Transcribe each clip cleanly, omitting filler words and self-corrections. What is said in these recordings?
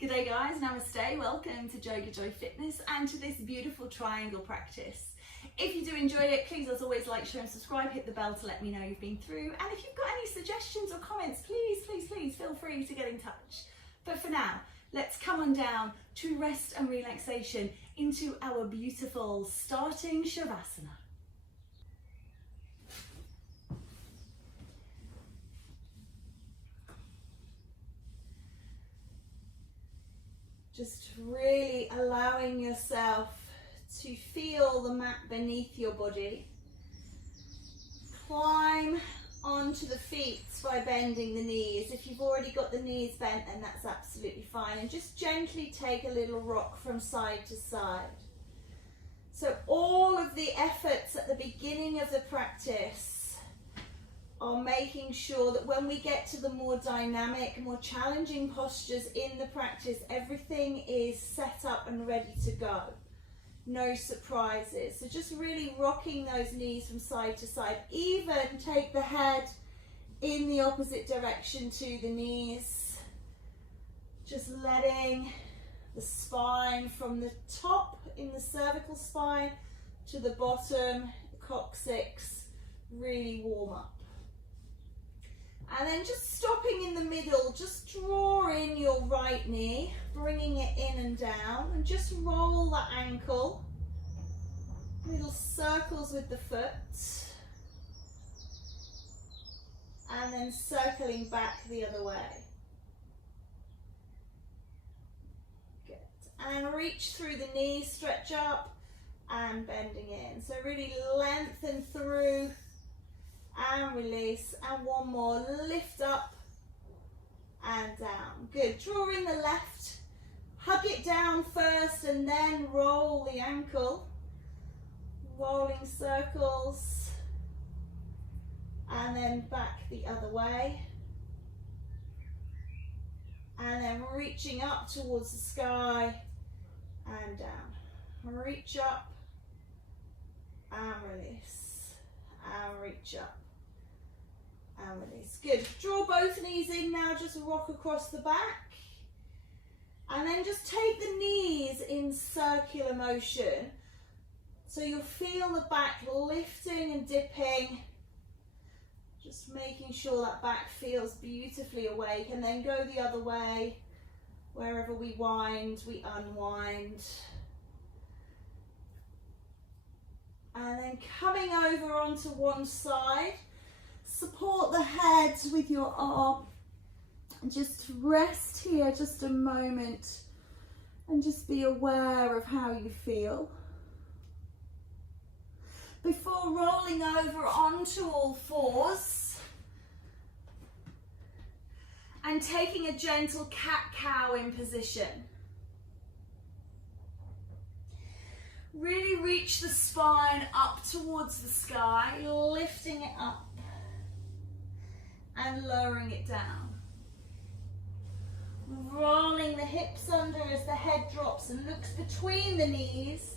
G'day guys, namaste, welcome to JoeGa Joy Fitness and to this beautiful triangle practice. If you do enjoy it, please as always like, share and subscribe, hit the bell to let me know you've been through, and if you've got any suggestions or comments, please feel free to get in touch. But for now, let's come on down to rest and relaxation into our beautiful starting Shavasana. Just really allowing yourself to feel the mat beneath your body. Climb onto the feet by bending the knees. If you've already got the knees bent, then that's absolutely fine. And just gently take a little rock from side to side. So all of the efforts at the beginning of the practice are making sure that when we get to the more dynamic, more challenging postures in the practice, everything is set up and ready to go. No surprises. So just really rocking those knees from side to side. Even take the head in the opposite direction to the knees. Just letting the spine from the top in the cervical spine to the bottom, the coccyx, really warm up. And then just stopping in the middle, just draw in your right knee, bringing it in and down, and just roll the ankle, little circles with the foot, and then circling back the other way. Good. And reach through the knees, stretch up, and bending in. So really lengthen through, and release, and one more, lift up and down. Good. Draw in the left, hug it down first and then roll the ankle, rolling circles, and then back the other way, and then reaching up towards the sky and down. Reach up and release, and reach up and release. Good. Draw both knees in now, just rock across the back. And then just take the knees in circular motion. So you'll feel the back lifting and dipping. Just making sure that back feels beautifully awake. And then go the other way. Wherever we wind, we unwind. And then coming over onto one side. Support the head with your arm and just rest here just a moment and just be aware of how you feel. Before rolling over onto all fours and taking a gentle cat-cow in position. Really reach the spine up towards the sky, lifting it up and lowering it down. Rolling the hips under as the head drops and looks between the knees,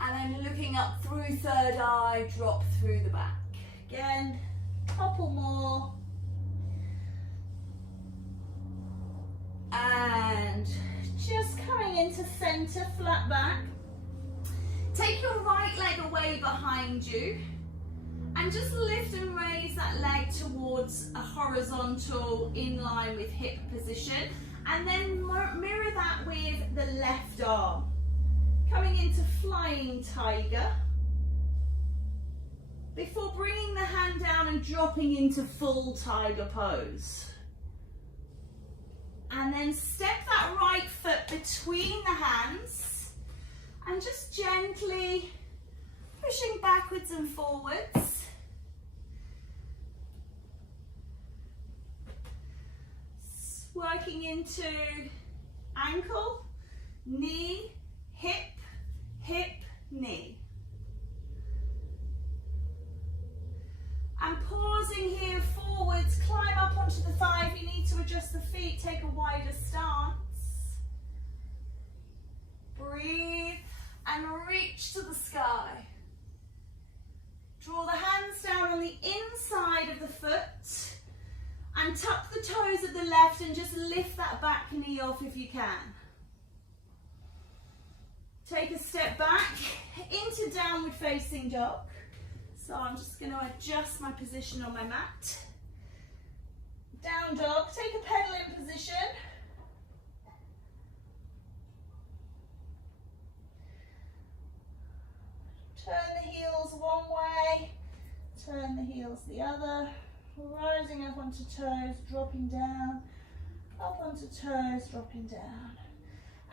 and then looking up through third eye, drop through the back. Again, couple more. And just coming into center, flat back. Take your right leg away behind you. And just lift and raise that leg towards a horizontal in line with hip position. And then mirror that with the left arm. Coming into flying tiger. Before bringing the hand down and dropping into full tiger pose. And then step that right foot between the hands. And just gently pushing backwards and forwards. Working into ankle, knee, hip, hip, knee. And pausing here forwards, climb up onto the thigh. If you need to adjust the feet, take a wider stance. Breathe and reach to the sky. Draw the hands down on the inside of the foot And tuck the toes of the left and just lift that back knee off if you can. Take a step back into downward facing dog. So I'm just going to adjust my position on my mat. Down dog, take a pedal in position. Turn the heels one way, turn the heels the other. Rising up onto toes, dropping down, up onto toes, dropping down.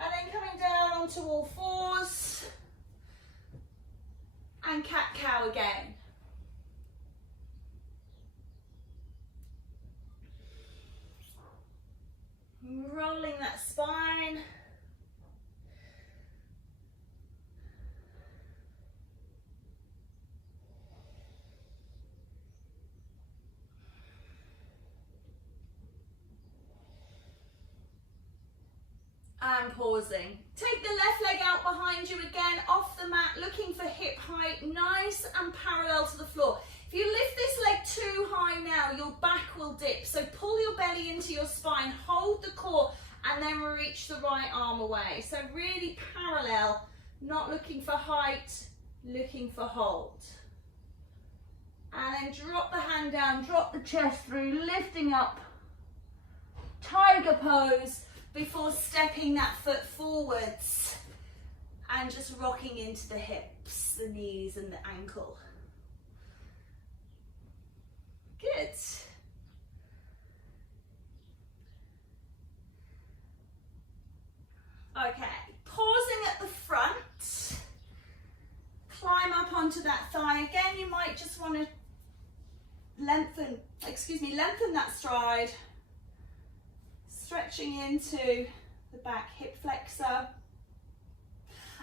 And then coming down onto all fours. And cat-cow again. Rolling that spine. And pausing. Take the left leg out behind you again, off the mat, looking for hip height, nice and parallel to the floor. If you lift this leg too high now, your back will dip. So pull your belly into your spine, hold the core, and then reach the right arm away. So really parallel, not looking for height, looking for hold. And then drop the hand down, drop the chest through, lifting up, tiger pose, before stepping that foot forwards and just rocking into the hips, the knees and the ankle. Good. Okay, pausing at the front, climb up onto that thigh. Again, you might just want to lengthen that stride. Stretching into the back hip flexor,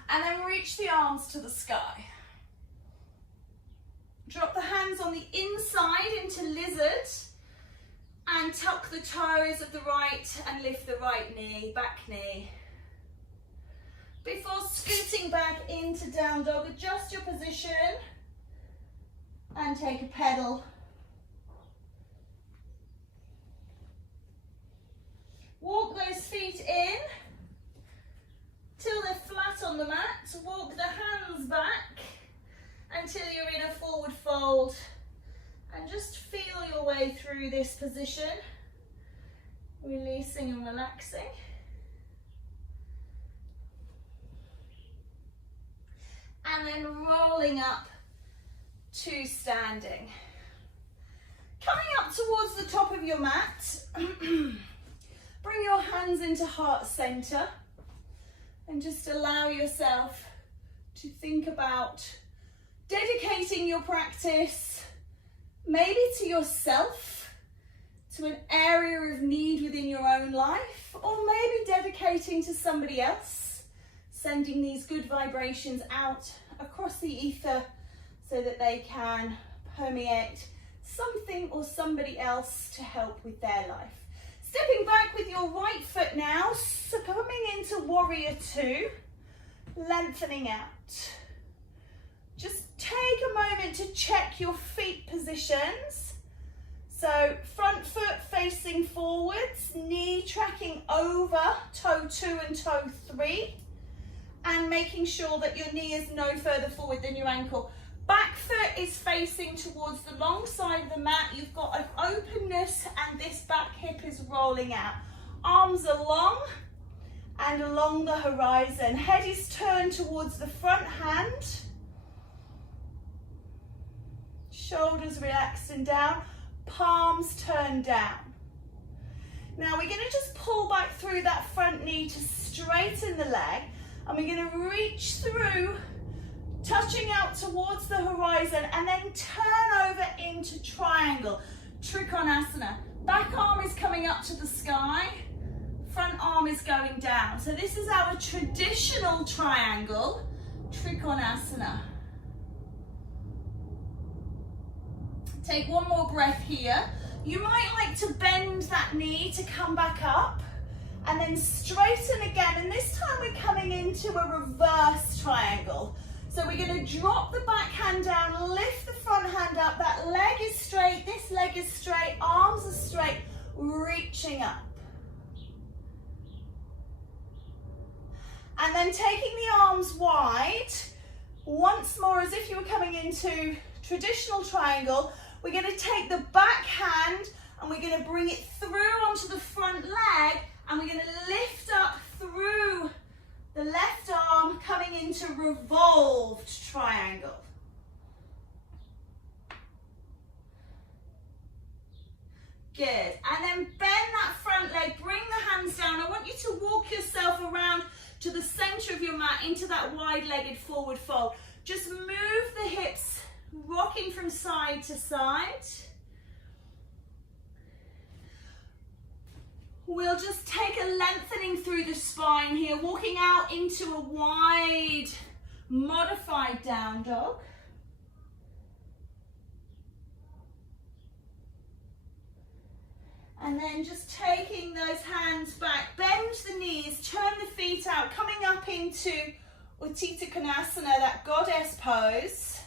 and then reach the arms to the sky. Drop the hands on the inside into lizard and tuck the toes of the right and lift the right knee, back knee. Before scooting back into down dog, adjust your position and take a pedal. Walk those feet in till they're flat on the mat. Walk the hands back until you're in a forward fold. And just feel your way through this position. Releasing and relaxing. And then rolling up to standing. Coming up towards the top of your mat. Bring your hands into heart center and just allow yourself to think about dedicating your practice maybe to yourself, to an area of need within your own life, or maybe dedicating to somebody else, sending these good vibrations out across the ether so that they can permeate something or somebody else to help with their life. Stepping back with your right foot now, so coming into warrior two, lengthening out. Just take a moment to check your feet positions. So front foot facing forwards, knee tracking over toe 2 and toe 3, and making sure that your knee is no further forward than your ankle. Back foot is facing towards the long side of the mat. You've got an openness and this back hip is rolling out. Arms are long and along the horizon. Head is turned towards the front hand. Shoulders relaxed and down. Palms turned down. Now we're going to just pull back through that front knee to straighten the leg. And we're going to reach through, touching out towards the horizon, and then turn over into triangle, trikonasana. Back arm is coming up to the sky, front arm is going down. So this is our traditional triangle, trikonasana. Take one more breath here. You might like to bend that knee to come back up, and then straighten again, and this time we're coming into a reverse triangle. So we're going to drop the back hand down, lift the front hand up, that leg is straight, this leg is straight, arms are straight, reaching up. And then taking the arms wide, once more as if you were coming into traditional triangle, we're going to take the back hand and we're going to bring it through onto the front leg, and we're going to lift up through the left arm, coming into revolved triangle. Good. And then bend that front leg, bring the hands down. I want you to walk yourself around to the center of your mat into that wide-legged forward fold. Just move the hips, rocking from side to side. We'll just take a lengthening through the spine here, walking out into a wide, modified down dog. And then just taking those hands back, bend the knees, turn the feet out, coming up into trikonasana, that goddess pose.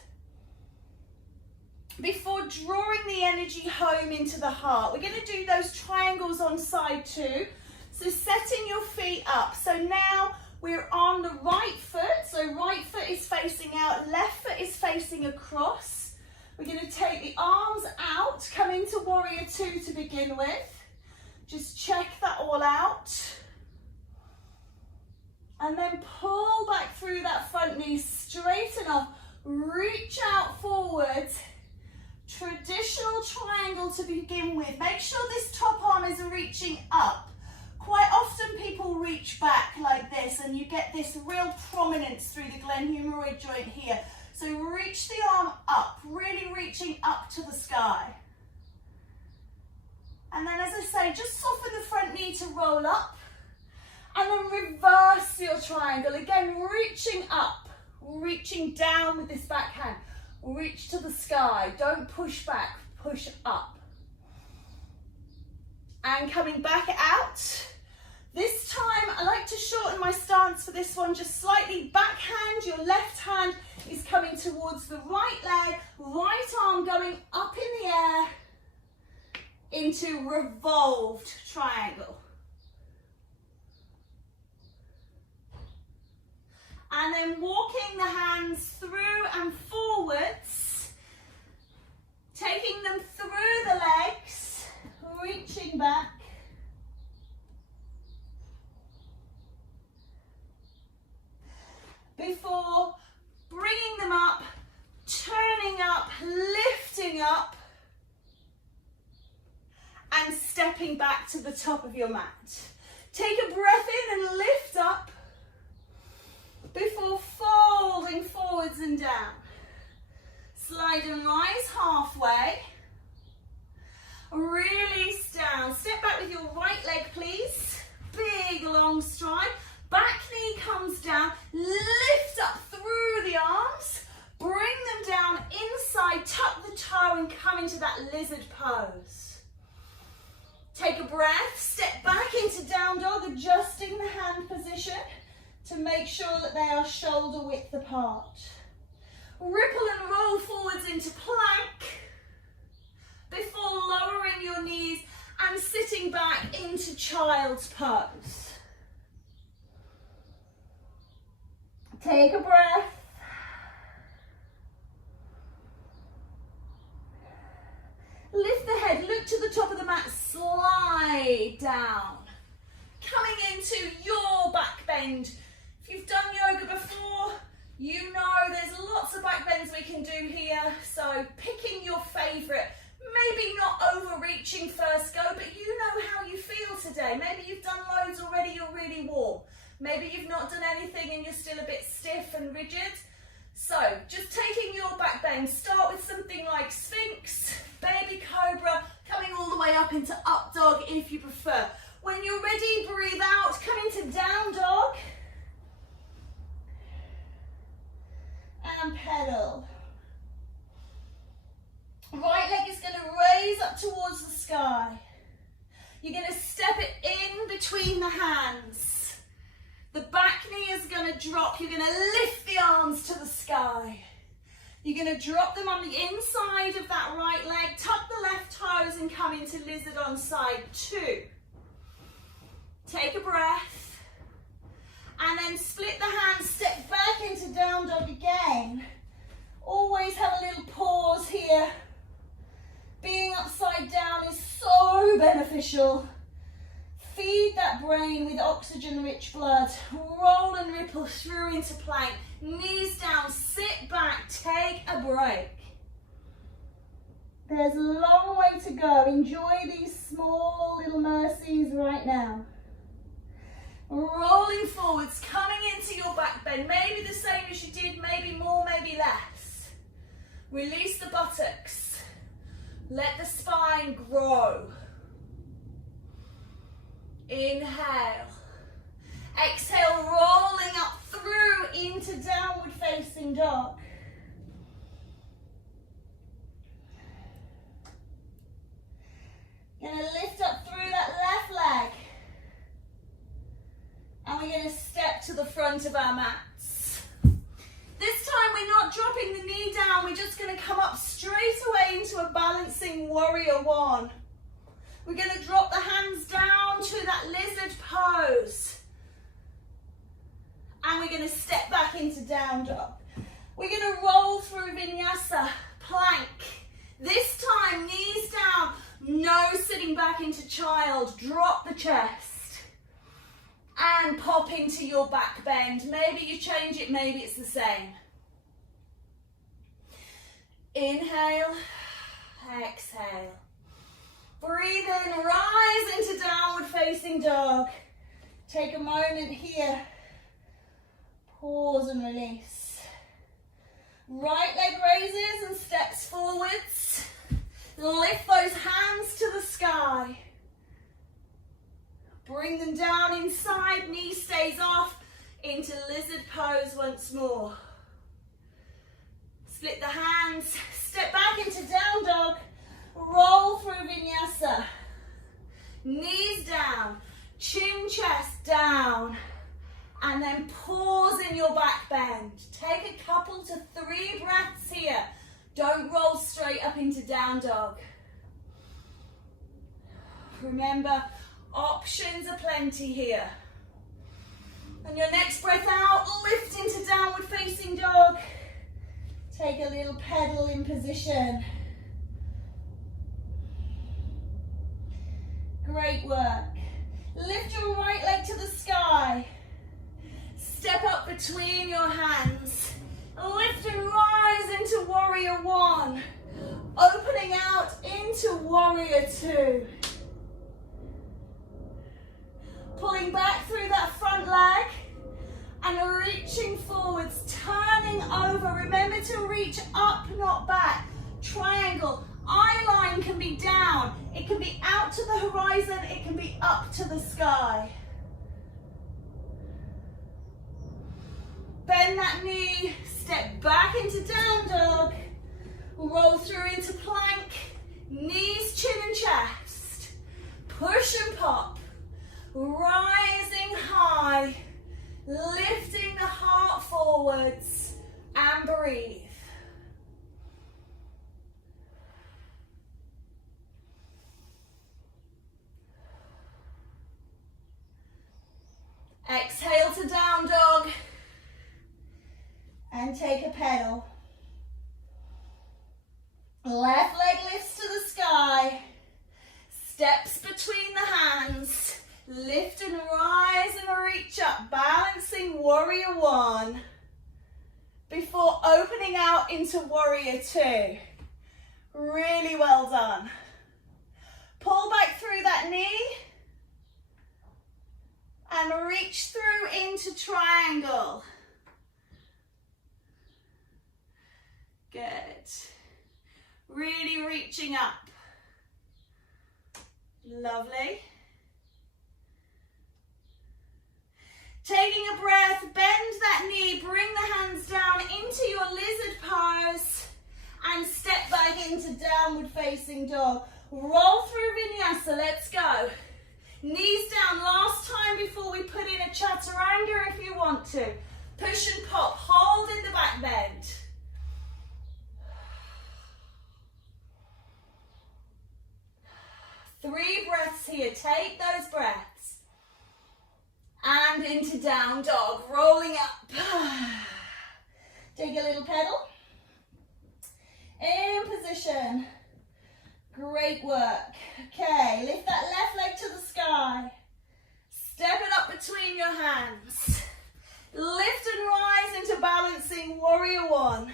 Before drawing the energy home into the heart, we're going to do those triangles on side two. So setting your feet up. So now we're on the right foot. So right foot is facing out, left foot is facing across. We're going to take the arms out, come into warrior two to begin with. Just check that all out. And then pull back through that front knee, straighten up, reach out forward. Traditional triangle to begin with. Make sure this top arm is reaching up. Quite often people reach back like this and you get this real prominence through the glenohumeroid joint here. So reach the arm up, really reaching up to the sky. And then as I say, just soften the front knee to roll up. And then reverse your triangle. Again, reaching up, reaching down with this back hand. Reach to the sky, don't push back, push up. And coming back out. This time I like to shorten my stance for this one, just slightly backhand. Your left hand is coming towards the right leg, right arm going up in the air into revolved triangle. And then walking the hands through and forwards, taking them through the legs, reaching back. Before bringing them up, turning up, lifting up, and stepping back to the top of your mat. Take a breath in and lift up before folding forwards and down. Slide and rise halfway. Release down. Step back with your right leg, please. Big long stride. Back knee comes down. Lift up through the arms. Bring them down inside. Tuck the toe and come into that lizard pose. Take a breath. Step back into down dog, adjusting the hand position to make sure that they are shoulder width apart. Ripple and roll forwards into plank before lowering your knees and sitting back into child's pose. Take a breath. Lift the head, look to the top of the mat, slide down. Coming into your back bend. If you've done yoga before, you know there's lots of back bends we can do here. So picking your favorite, maybe not overreaching first go, but you know how you feel today. Maybe you've done loads already, you're really warm. Maybe you've not done anything and you're still a bit stiff and rigid. So just taking your back bend, start with something like Sphinx, baby cobra, coming all the way up into up dog if you prefer. When you're ready, breathe out, come into down dog. And pedal. Right leg is going to raise up towards the sky. You're going to step it in between the hands. The back knee is going to drop. You're going to lift the arms to the sky. You're going to drop them on the inside of that right leg, tuck the left toes and come into lizard on side 2. Take a breath and then split the hands, step back into down dog again. Always have a little pause here. Being upside down is so beneficial. Feed that brain with oxygen-rich blood. Roll and ripple through into plank. Knees down, sit back, take a break. There's a long way to go. Enjoy these small little mercies right now. Rolling forwards, coming into your back bend. Maybe the same as you did, maybe more, maybe less. Release the buttocks. Let the spine grow. Inhale. Exhale, rolling up through into downward facing dog. Going to lift up through that left leg. And we're going to step to the front of our mats. This time we're not dropping the knee down, we're just going to come up straight away into a balancing warrior 1. We're going to drop the hands down to that lizard pose. And we're going to step back into down dog. We're going to roll through vinyasa, plank. This time, knees down, no sitting back into child. Drop the chest. And pop into your back bend. Maybe you change it, maybe it's the same. Inhale, exhale. Breathe in, rise into downward facing dog. Take a moment here. Pause and release. Right leg raises and steps forwards. Lift those hands to the sky. Bring them down inside, knee stays off, into lizard pose once more. Split the hands, step back into down dog, roll through vinyasa. Knees down, chin, chest down, and then pause in your back bend. Take a couple to 3 breaths here. Don't roll straight up into down dog. Remember, options are plenty here. And your next breath out, lift into downward facing dog. Take a little pedal in position. Great work. Lift your right leg to the sky. Step up between your hands. Lift and rise into warrior 1. Opening out into warrior 2. Pulling back through that front leg and reaching forwards, turning over. Remember to reach up, not back. Triangle. Eye line can be down. It can be out to the horizon. It can be up to the sky. Bend that knee. Step back into down dog. Roll through into plank. Knees, chin and chest. Push and pop. Rising high, lifting the heart forwards, and breathe. Exhale to down dog, and take a pedal. Left leg lifts to the sky, steps between the hands. Lift and rise and reach up, balancing warrior 1 before opening out into warrior 2. Really well done. Pull back through that knee and reach through into triangle. Good. Really reaching up. Lovely. Taking a breath, bend that knee, bring the hands down into your lizard pose and step back into downward facing dog. Roll through vinyasa, let's go. Knees down, last time before we put in a chaturanga if you want to. Push and pop, hold in the back bend. 3 breaths here. Take those breaths. And into down dog, rolling up. Take a little pedal. In position. Great work. Okay, lift that left leg to the sky. Step it up between your hands. Lift and rise into balancing warrior 1.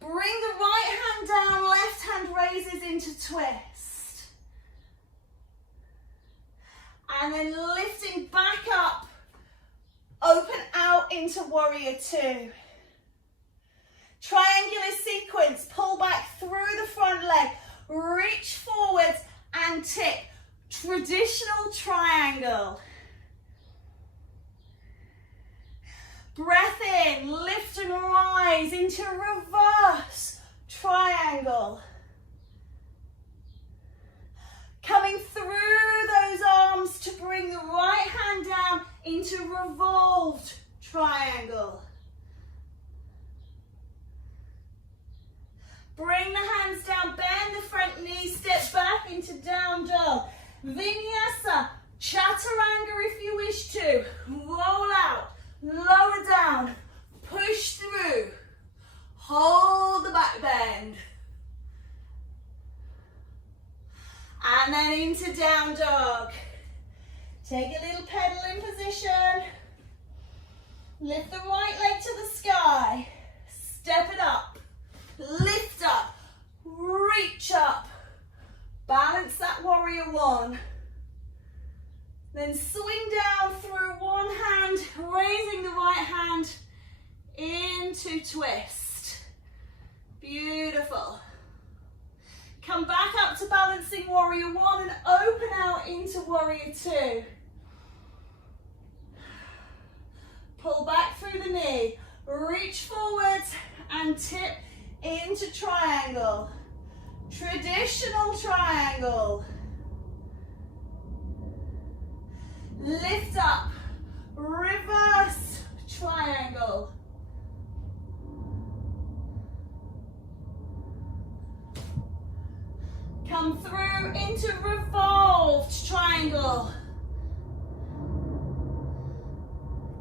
Bring the right hand down, left hand raises into twist. And then lifting back up, open out into warrior 2. Triangular sequence, pull back through the front leg, reach forwards and tip. Traditional triangle. Breath in, lift and rise into reverse triangle. Coming through those arms to bring the right hand down into revolved triangle. Bring the hands down, bend the front knee, step back into down dog. Vinyasa, chaturanga if you wish to. Roll out, lower down, push through. Hold the back bend. And then into down dog. Take a little pedal in position. Lift the right leg to the sky. Step it up. Lift up. Reach up. Balance that warrior 1. Then swing down through one hand, raising the right hand into twist. Beautiful. Come back up to balancing warrior 1 and open out into warrior 2. Pull back through the knee, reach forwards and tip into triangle. Traditional triangle. Lift up, reverse triangle. Come through into revolved triangle.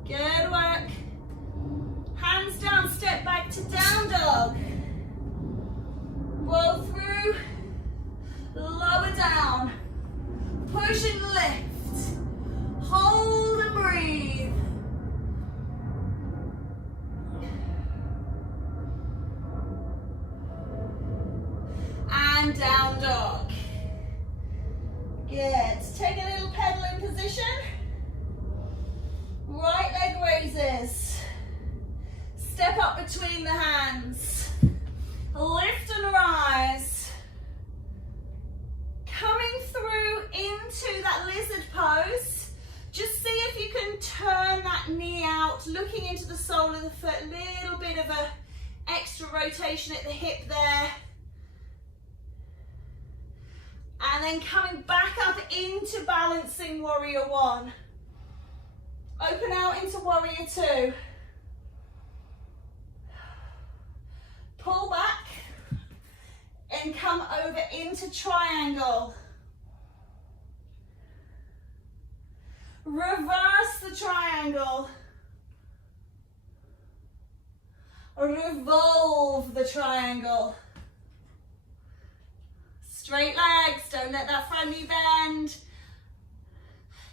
Good work. Hands down, step back to down dog. Roll through, lower down, push and lift, hold and breathe. And down dog. Good. Take a little pedal in position. Right leg raises. Step up between the hands. Lift and rise. Coming through into that lizard pose. Just see if you can turn that knee out, looking into the sole of the foot. A little bit of a extra rotation at the hip there. And then coming back up into balancing warrior 1. Open out into warrior 2. Pull back and come over into triangle. Reverse the triangle. Revolve the triangle. Straight legs, don't let that front knee bend.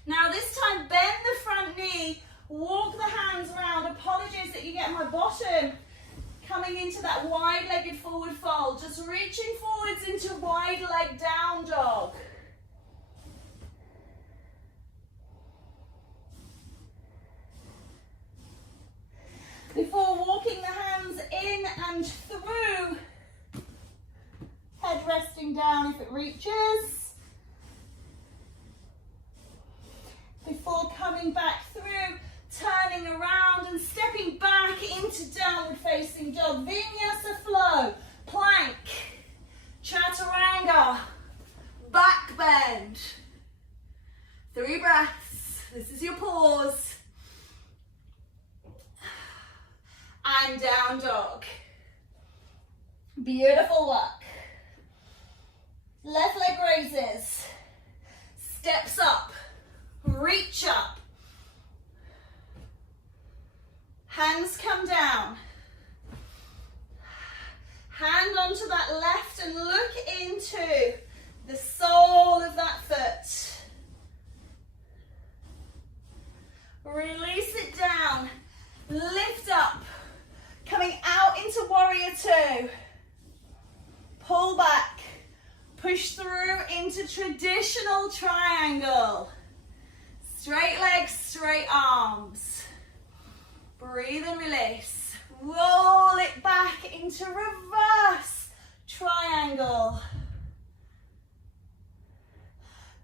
Now this time, bend the front knee, walk the hands around. Apologies that you get my bottom coming into that wide-legged forward fold. Just reaching forwards into wide leg down dog. Before walking the hands in and through, head resting down if it reaches. Before coming back through, turning around and stepping back into downward facing dog. Vinyasa flow, plank, chaturanga, back bend. 3 breaths. This is your pause. And down dog. Beautiful work. Left leg raises. Steps up. Reach up. Hands come down. Hand onto that left and look into the sole of that foot. Release it down. Lift up. Coming out into warrior two. Pull back. Push through into traditional triangle. Straight legs, straight arms. Breathe and release. Roll it back into reverse triangle.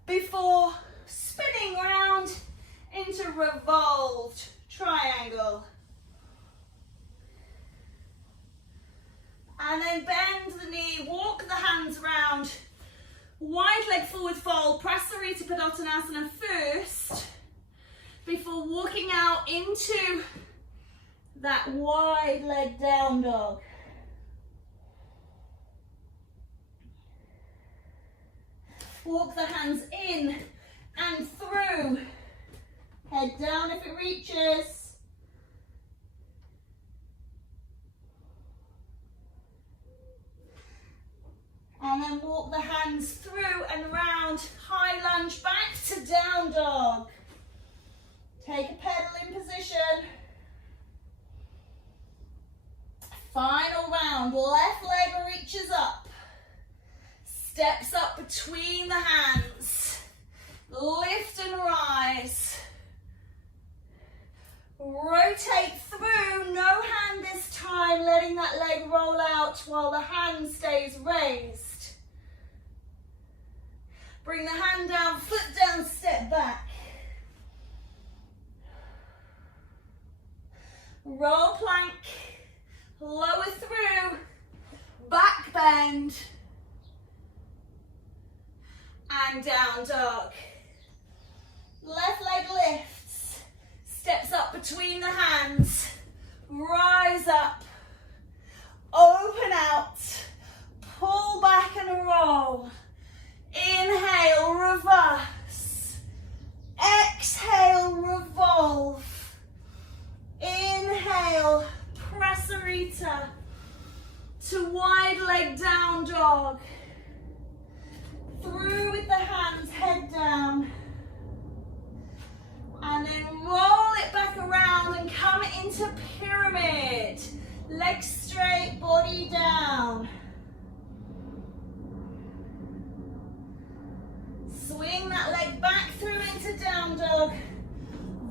Before spinning round into revolved triangle. And then bend the knee, walk the hands round. Wide leg forward fold, prasarita padottanasana first, before walking out into that wide leg down dog. Walk the hands in and through. Head down if it reaches. And then walk the hands through and round. High lunge back to down dog. Take a pedaling position. Final round. Left leg reaches up. Steps up between the hands. Lift and rise. Rotate through. No hand this time. Letting that leg roll out while the hand stays raised. Bring the hand down, foot down, step back. Roll plank, lower through, back bend, and down dog. Left leg lifts, steps up between the hands, rise up, open out, pull back and roll. Inhale, reverse. Exhale, revolve. Inhale, prasarita to wide leg down dog. Through with the hands, head down. And then roll it back around and come into pyramid. Legs straight, body down. Swing that leg back through into down dog.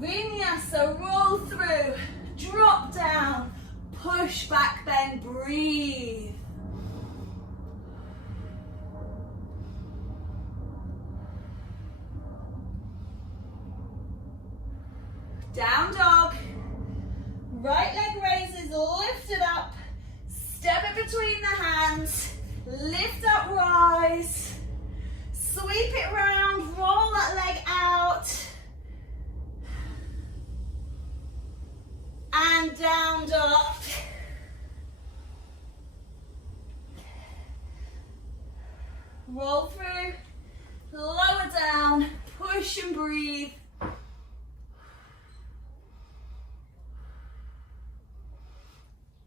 Vinyasa, roll through, drop down, push back bend, breathe. Down dog. Right leg raises, lift it up. Step it between the hands. Lift up, rise. Sweep it round, roll that leg out. And down dog. Roll through, lower down, push and breathe.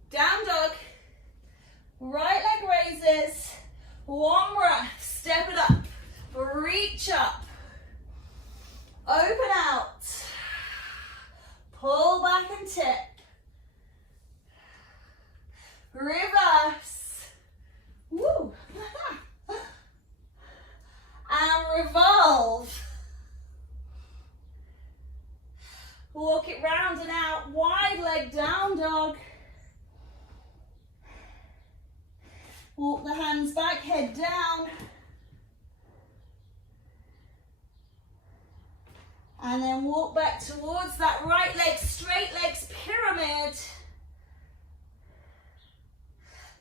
Down dog. Right leg raises. One breath, step it up. Reach up, open out, pull back and tip, reverse, woo, and revolve. Walk it round and out, wide leg down dog. Walk the hands back, head down. And then walk back towards that right leg, straight legs, pyramid.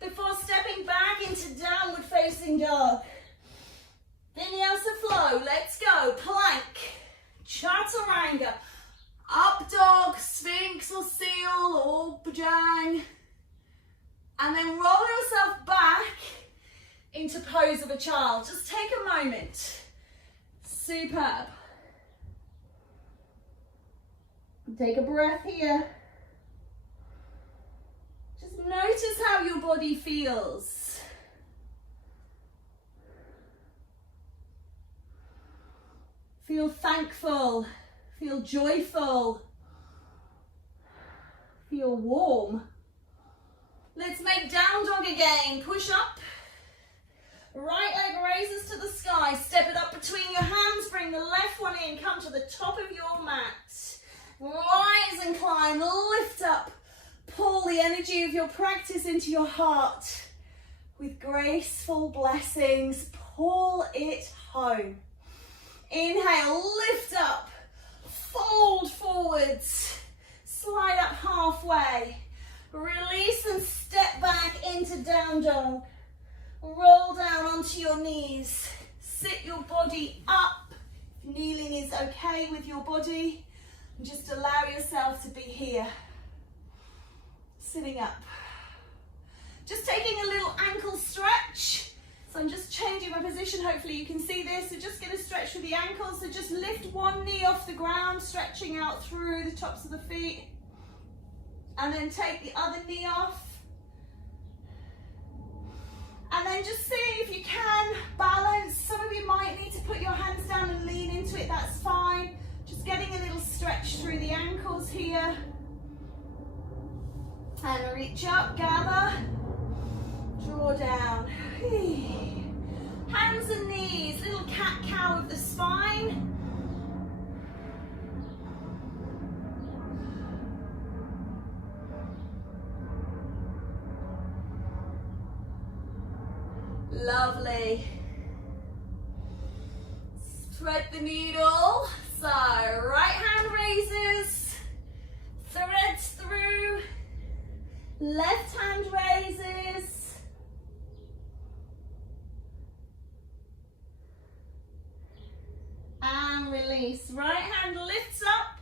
Before stepping back into downward facing dog. Vinyasa flow, let's go. Plank, chaturanga, up dog, sphinx or seal or bujang. And then roll yourself back into pose of a child. Just take a moment. Superb. Take a breath here. Just notice how your body feels. Feel thankful. Feel joyful. Feel warm. Let's make down dog again. Push up. Right leg raises to the sky. Step it up between your hands. Bring the left one in. Come to the top of your mat. Rise and climb. Lift up. Pull the energy of your practice into your heart. With graceful blessings, pull it home. Inhale, lift up. Fold forwards. Slide up halfway. Release and step back into down dog. Roll down onto your knees. Sit your body up. Kneeling is okay with your body. And just allow yourself to be here. Sitting up. Just taking a little ankle stretch. So I'm just changing my position. Hopefully you can see this. So just going to stretch through the ankles. So just lift one knee off the ground, stretching out through the tops of the feet. And then take the other knee off. And then just see if you can balance. Some of you might need to put your hands down and lean into it. That's fine. Just getting a little stretch through the ankles here. And reach up, gather. Draw down. Hands and knees, little cat-cow of the spine. Lovely. Thread the needle. So, right hand raises, threads through, left hand raises. And release. Right hand lifts up.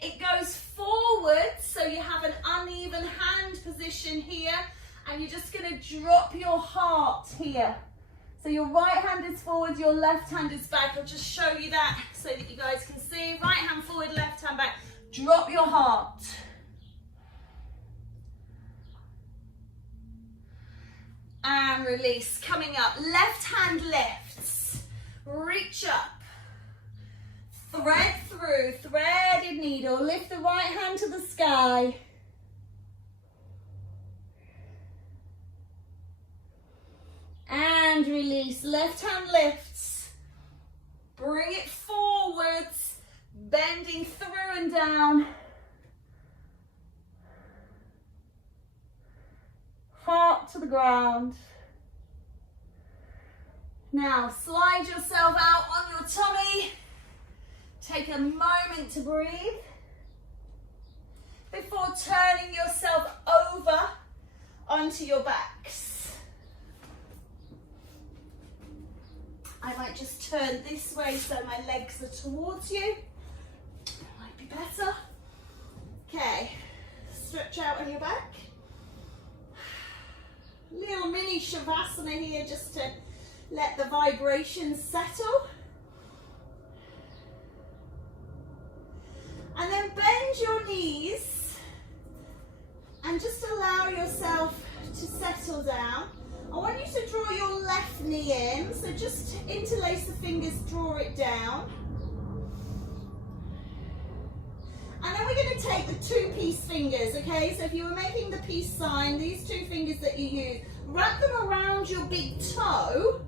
It goes forward, so you have an uneven hand position here. And you're just going to drop your heart here. So your right hand is forward, your left hand is back. I'll just show you that so that you guys can see. Right hand forward, left hand back. Drop your heart. And release. Coming up. Left hand lifts. Reach up. Thread through, threaded needle. Lift the right hand to the sky. And release. Left hand lifts. Bring it forwards. Bending through and down. Heart to the ground. Now slide yourself out on your tummy. Take a moment to breathe before turning yourself over onto your backs. I might just turn this way so my legs are towards you. Might be better. Okay, stretch out on your back. Little mini shavasana here just to let the vibrations settle. And then bend your knees and just allow yourself to settle down. I want you to draw your left knee in, so just interlace the fingers, draw it down. And then we're going to take the two peace fingers, okay? So if you were making the peace sign, these two fingers that you use, wrap them around your big toe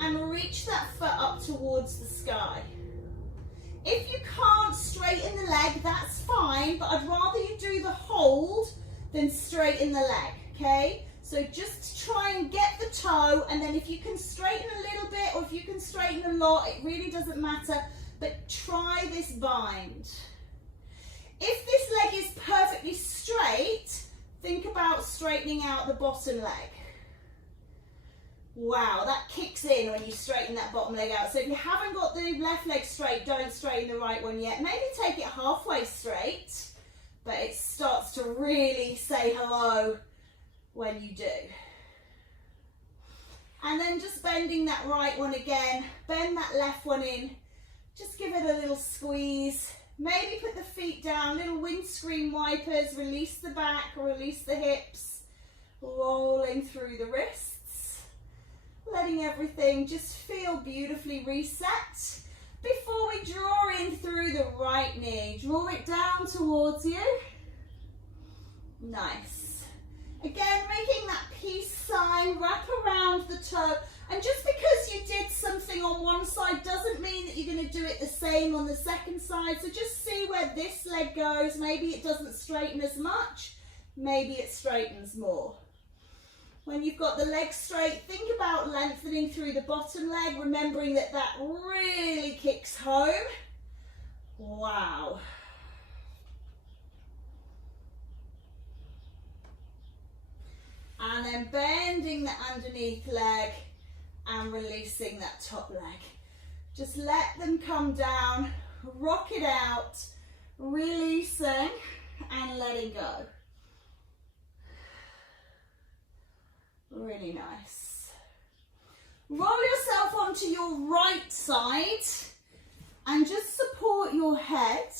and reach that foot up towards the sky. If you can't straighten the leg, that's fine, but I'd rather you do the hold than straighten the leg, okay? So just try and get the toe, and then if you can straighten a little bit or if you can straighten a lot, it really doesn't matter, but try this bind. If this leg is perfectly straight, think about straightening out the bottom leg. Wow, that kicks in when you straighten that bottom leg out. So if you haven't got the left leg straight, don't straighten the right one yet. Maybe take it halfway straight, but it starts to really say hello when you do. And And then just bending that right one again, bend that left one in, just give it a little squeeze. Maybe put the feet down, little windscreen wipers, release the back, release the hips, rolling through the wrists, letting everything just feel beautifully reset. Before we draw in through the right knee, draw it down towards you. Nice. Again, making that peace sign, wrap around the toe. And just because you did something on one side doesn't mean that you're going to do it the same on the second side. So just see where this leg goes. Maybe it doesn't straighten as much. Maybe it straightens more. When you've got the leg straight, think about lengthening through the bottom leg, remembering that that really kicks home. Wow. And then bending the underneath leg and releasing that top leg. Just let them come down, rock it out, releasing and letting go. Really nice. Roll yourself onto your right side and just support your head.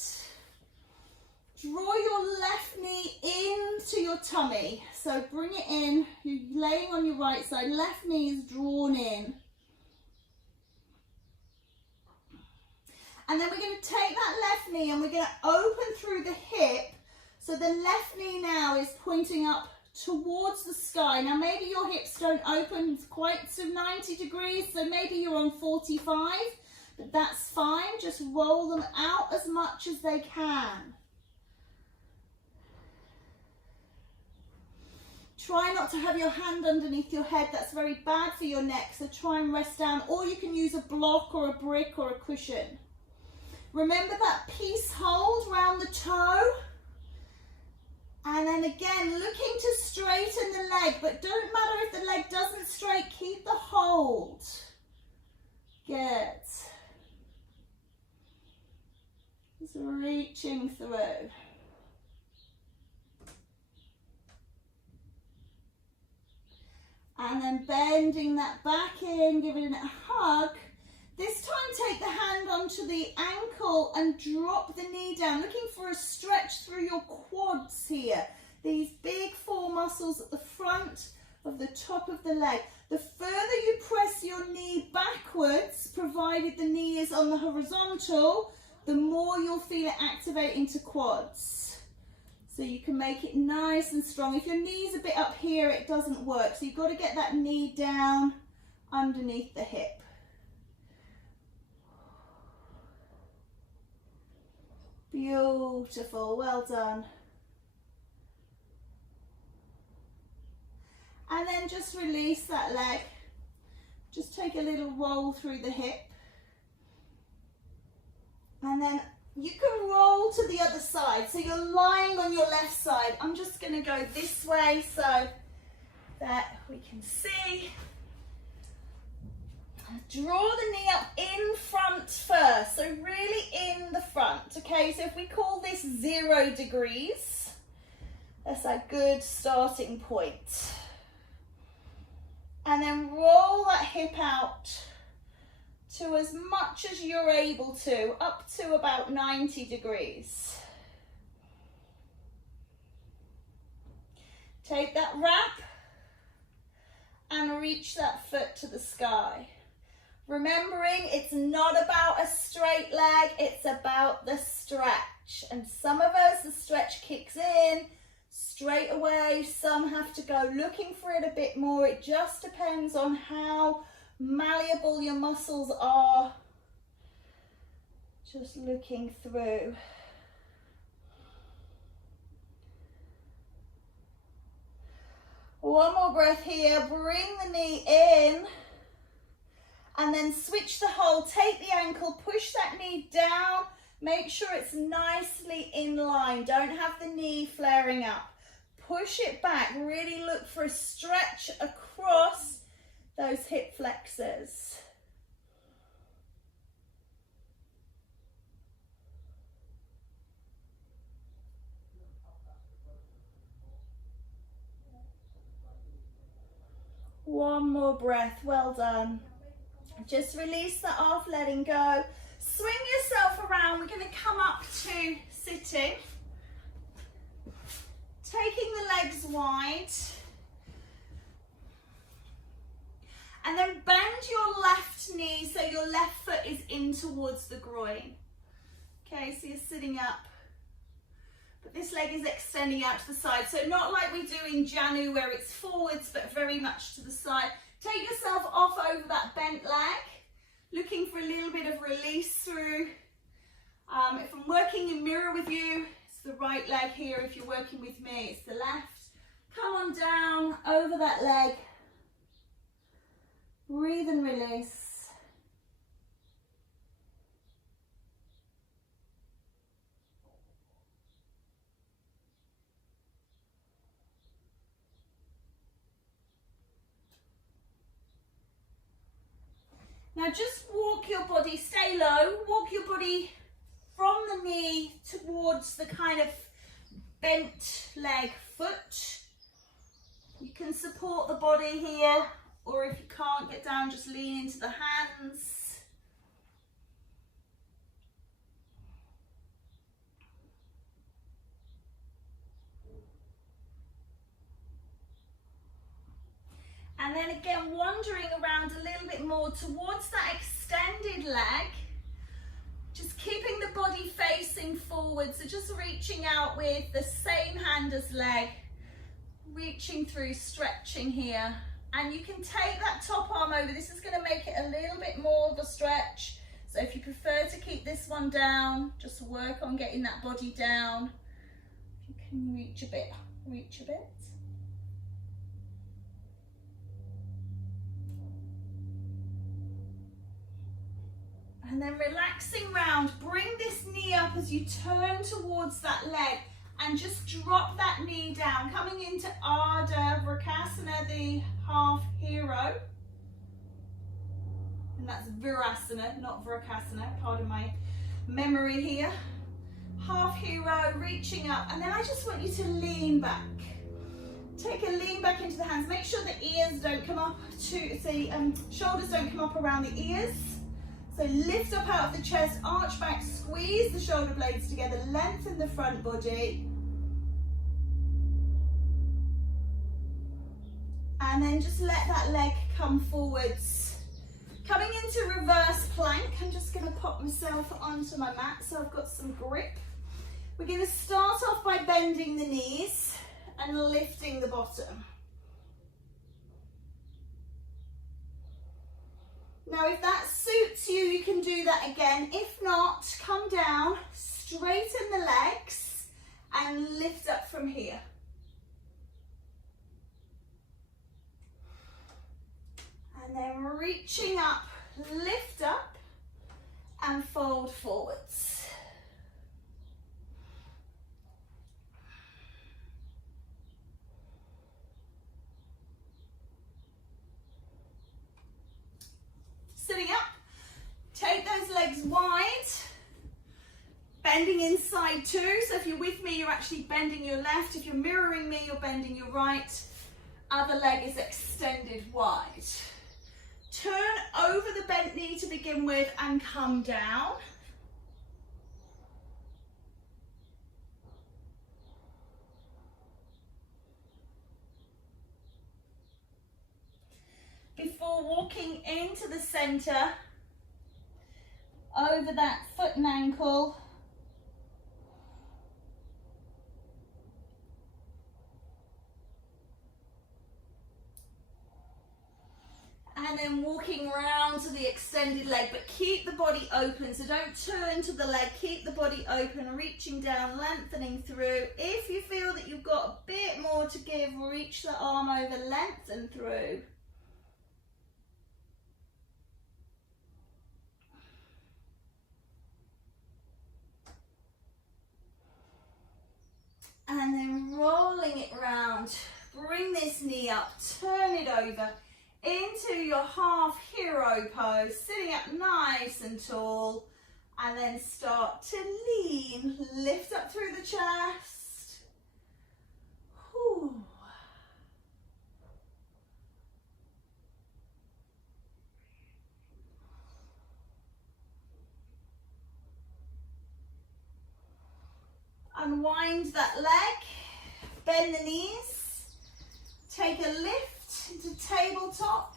Draw your left knee into your tummy. So bring it in. You're laying on your right side. Left knee is drawn in. And then we're going to take that left knee and we're going to open through the hip. So the left knee now is pointing up towards the sky. Now maybe your hips don't open quite to 90 degrees, so maybe you're on 45, but that's fine. Just roll them out as much as they can. Try not to have your hand underneath your head, that's very bad for your neck, so try and rest down, or you can use a block or a brick or a cushion. Remember that peace hold round the toe. And then again, looking to straighten the leg, but don't matter if the leg doesn't straight, keep the hold. Good. Just reaching through. And then bending that back in, giving it a hug. This time take the hand onto the ankle and drop the knee down, looking for a stretch through your quads here. These big four muscles at the front of the top of the leg. The further you press your knee backwards, provided the knee is on the horizontal, the more you'll feel it activate into quads. So you can make it nice and strong. If your knee's a bit up here, it doesn't work. So you've got to get that knee down underneath the hip. Beautiful, well done. And then just release that leg. Just take a little roll through the hip. And then you can roll to the other side. So you're lying on your left side. I'm just going to go this way so that we can see. Draw the knee up in front first, so really in the front, okay? So if we call this 0 degrees, that's a good starting point. And then roll that hip out to as much as you're able to, up to about 90 degrees. Take that wrap and reach that foot to the sky. Remembering it's not about a straight leg, it's about the stretch. And some of us, the stretch kicks in straight away. Some have to go looking for it a bit more. It just depends on how malleable your muscles are. Just looking through. One more breath here. Bring the knee in. And then switch the hold, take the ankle, push that knee down, make sure it's nicely in line. Don't have the knee flaring up. Push it back, really look for a stretch across those hip flexors. One more breath, well done. Just release that off, letting go. Swing yourself around. We're going to come up to sitting. Taking the legs wide. And then bend your left knee so your left foot is in towards the groin. Okay, so you're sitting up. But this leg is extending out to the side. So not like we do in Janu where it's forwards, but very much to the side. Take yourself off over that bent leg. Looking for a little bit of release through. If I'm working in mirror with you, it's the right leg here. If you're working with me, it's the left. Come on down over that leg. Breathe and release. Now just walk your body, stay low, walk your body from the knee towards the kind of bent leg foot. You can support the body here, or if you can't get down, just lean into the hands. And then again, wandering around a little bit more towards that extended leg. Just keeping the body facing forward. So just reaching out with the same hand as leg. Reaching through, stretching here. And you can take that top arm over. This is going to make it a little bit more of a stretch. So if you prefer to keep this one down, just work on getting that body down. If you can reach a bit, reach a bit. And then relaxing round, bring this knee up as you turn towards that leg and just drop that knee down, coming into Ardha Vrksasana, the half hero. And that's Virasana, not Vrksasana, pardon my memory here. Half hero, reaching up, and then I just want you to lean back. Take a lean back into the hands. Make sure the ears don't come up shoulders don't come up around the ears. So lift up out of the chest, arch back, squeeze the shoulder blades together, lengthen the front body. And then just let that leg come forwards. Coming into reverse plank, I'm just going to pop myself onto my mat so I've got some grip. We're going to start off by bending the knees and lifting the bottom. Now if that suits you, you can do that again. If not, come down, straighten the legs and lift up from here. And then reaching up, lift up and fold forwards. Sitting up, take those legs wide, bending inside too. So if you're with me, you're actually bending your left. If you're mirroring me, you're bending your right. Other leg is extended wide. Turn over the bent knee to begin with and come down. Before walking into the center, over that foot and ankle. And then walking round to the extended leg, but keep the body open. So don't turn to the leg, keep the body open, reaching down, lengthening through. If you feel that you've got a bit more to give, reach the arm over, lengthen through. And then rolling it round, bring this knee up, turn it over into your half hero pose, sitting up nice and tall, and then start to lean, lift up through the chest. Whew. Unwind that leg, bend the knees, take a lift into tabletop.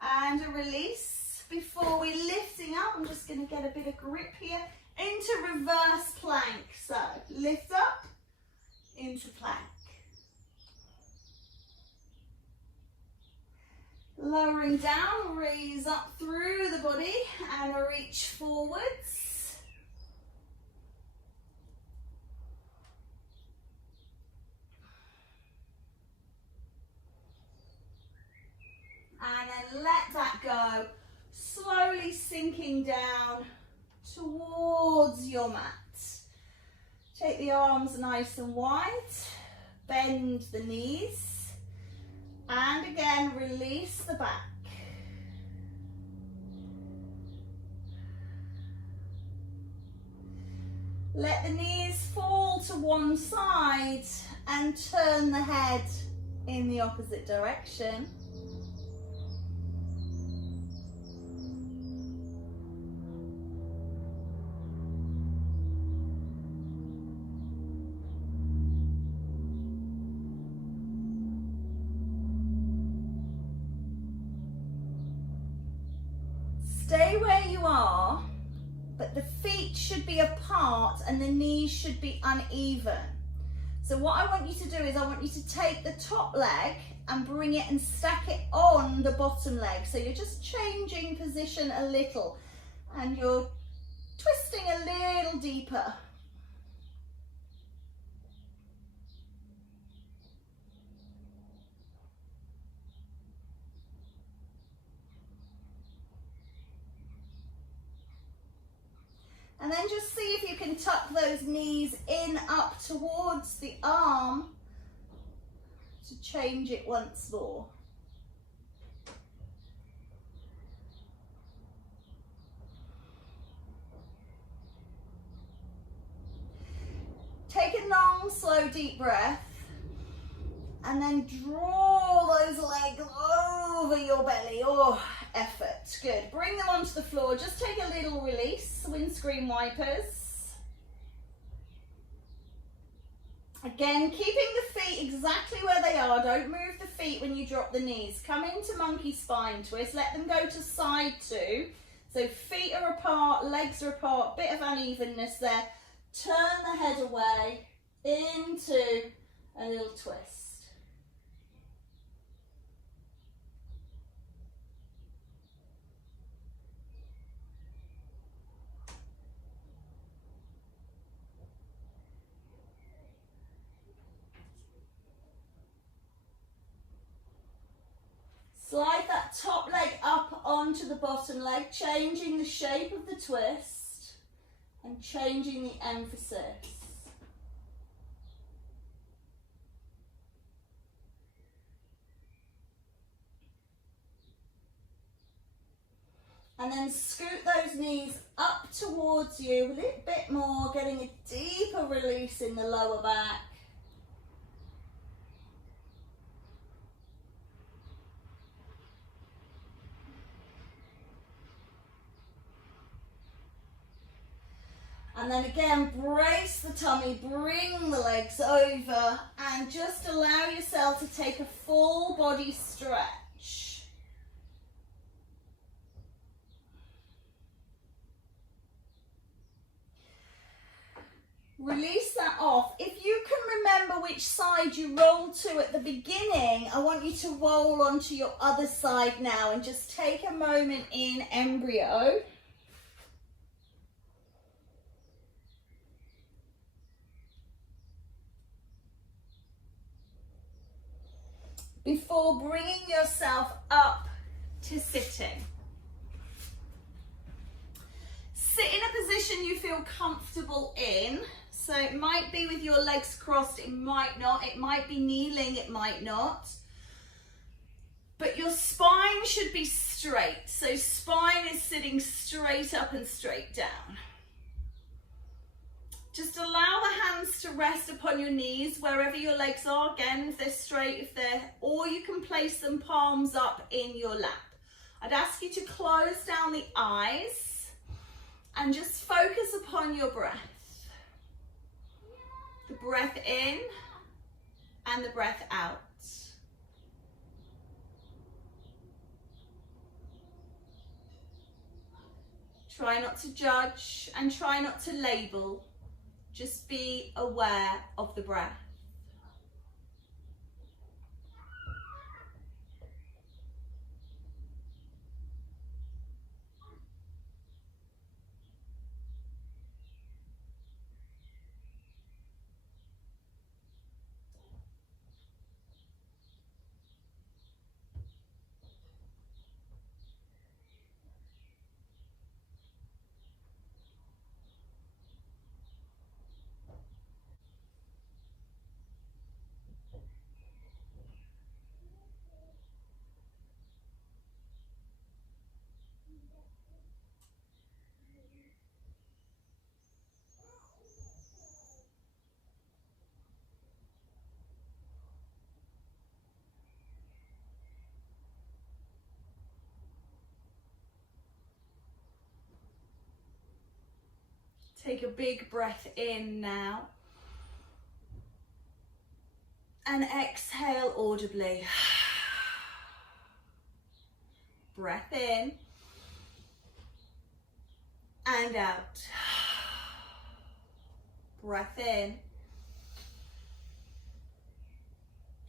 And a release. Before we're lifting up, I'm just going to get a bit of grip here, into reverse plank. So lift up, into plank. Lowering down, raise up through the body and reach forwards. And then let that go, slowly sinking down towards your mat. Take the arms nice and wide, bend the knees. And again, release the back. Let the knees fall to one side and turn the head in the opposite direction. Stay where you are, but the feet should be apart and the knees should be uneven. So what I want you to do is I want you to take the top leg and bring it and stack it on the bottom leg. So you're just changing position a little and you're twisting a little deeper. And then just see if you can tuck those knees in up towards the arm to change it once more. Take a long, slow, deep breath. And then draw those legs over your belly. Oh, effort. Good. Bring them onto the floor. Just take a little release. Windscreen wipers. Again, keeping the feet exactly where they are. Don't move the feet when you drop the knees. Come into monkey spine twist. Let them go to side two. So feet are apart, legs are apart. Bit of unevenness there. Turn the head away into a little twist. Slide that top leg up onto the bottom leg, changing the shape of the twist and changing the emphasis. And then scoot those knees up towards you a little bit more, getting a deeper release in the lower back. And then again, brace the tummy, bring the legs over and just allow yourself to take a full body stretch. Release that off. If you can remember which side you rolled to at the beginning, I want you to roll onto your other side now and just take a moment in embryo. Before bringing yourself up to sitting. Sit in a position you feel comfortable in. So it might be with your legs crossed, it might not. It might be kneeling, it might not. But your spine should be straight. So spine is sitting straight up and straight down. Just allow the hands to rest upon your knees wherever your legs are. Again, if they're straight, or you can place them palms up in your lap. I'd ask you to close down the eyes and just focus upon your breath. The breath in and the breath out. Try not to judge and try not to label. Just be aware of the breath. Take a big breath in now. And exhale audibly. Breath in. And out. Breath in.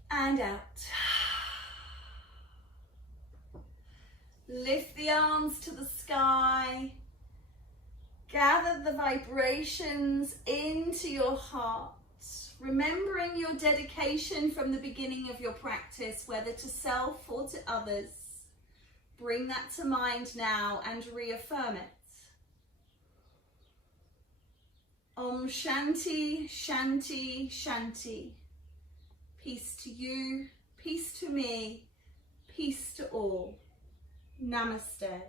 And out. Lift the arms to the sky. Gather the vibrations into your heart, remembering your dedication from the beginning of your practice, whether to self or to others. Bring that to mind now and reaffirm it. Om Shanti, Shanti, Shanti. Peace to you, peace to me, peace to all. Namaste.